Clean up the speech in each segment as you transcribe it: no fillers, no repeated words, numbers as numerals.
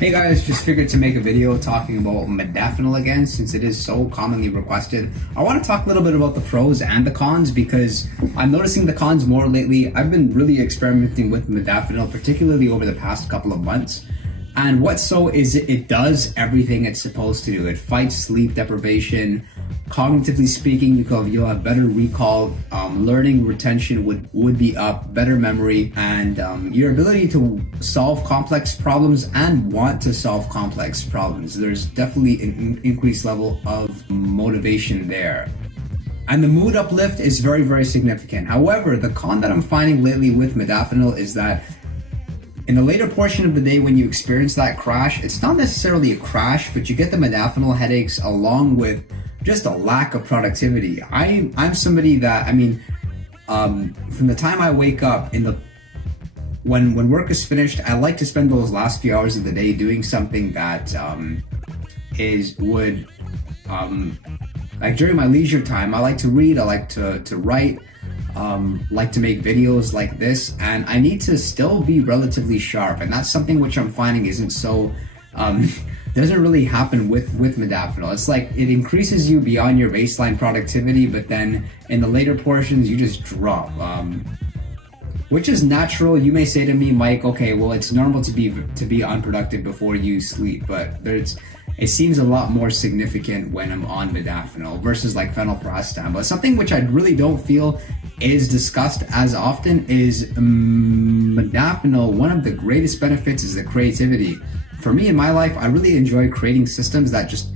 Hey guys, just figured to make a video talking about modafinil again since it is so commonly requested. I want to talk a little bit about the pros and the cons because I'm noticing the cons more lately. I've been really experimenting with modafinil, particularly over the past couple of months. And what's so is it does everything it's supposed to do. It fights sleep deprivation. Cognitively speaking, you'll have better recall, learning retention would be up, better memory, and your ability to solve complex problems and want to solve complex problems. There's definitely an increased level of motivation there. And the mood uplift is very, very significant. However, the con that I'm finding lately with modafinil is that in the later portion of the day when you experience that crash, it's not necessarily a crash, but you get the modafinil headaches along with just a lack of productivity. I'm somebody that, from the time I wake up when work is finished, I like to spend those last few hours of the day doing something that like during my leisure time, I like to read, I like to write, like to make videos like this, and I need to still be relatively sharp, and that's something which I'm finding isn't so doesn't really happen with modafinil. It's like it increases you beyond your baseline productivity, but then in the later portions you just drop, which is natural. You may say to me, Mike, okay, well, it's normal to be unproductive before you sleep, but it seems a lot more significant when I'm on modafinil versus like phenylparacetam. But something which I really don't feel is discussed as often is modafinil. One of the greatest benefits is the creativity. For me in my life, I really enjoy creating systems that just,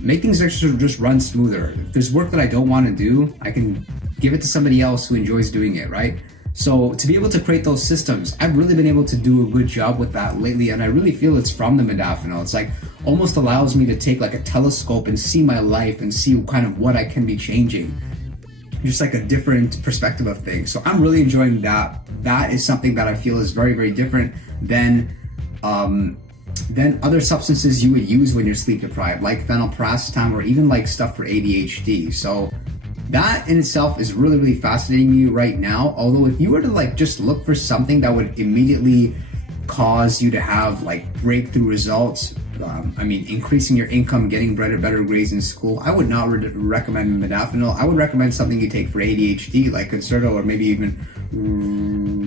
make things just run smoother. If there's work that I don't want to do, I can give it to somebody else who enjoys doing it, right? So to be able to create those systems, I've really been able to do a good job with that lately, and I really feel it's from the modafinil. It's like almost allows me to take like a telescope and see my life and see kind of what I can be changing. Just like a different perspective of things. So I'm really enjoying that. That is something that I feel is very, very different than other substances you would use when you're sleep deprived, like phenylparacetam or even like stuff for ADHD. So that in itself is really, really fascinating me right now. Although if you were to like just look for something that would immediately cause you to have like breakthrough results, increasing your income, getting better grades in school, I would not recommend modafinil. I would recommend something you take for ADHD, like Concerto or maybe even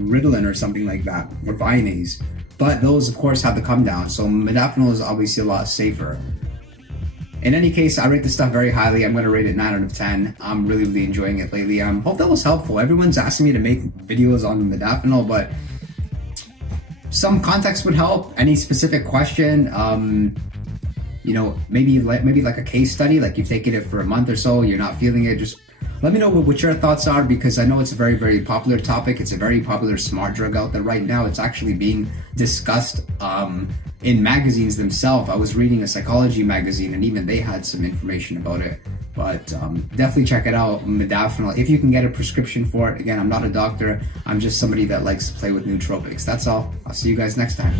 Ritalin or something like that, or Vinase. But those, of course, have the come down. So modafinil is obviously a lot safer. In any case, I rate this stuff very highly. I'm going to rate it 9 out of 10. I'm really, really enjoying it lately. Hope that was helpful. Everyone's asking me to make videos on modafinil, but some context would help. Any specific question, maybe like a case study, like you've taken it for a month or so, you're not feeling it, just let me know what your thoughts are, because I know it's a very, very popular topic. It's a very popular smart drug out there right now. It's actually being discussed in magazines themselves. I was reading a psychology magazine and even they had some information about it. But definitely check it out, modafinil, if you can get a prescription for it. Again, I'm not a doctor. I'm just somebody that likes to play with nootropics. That's all. I'll see you guys next time.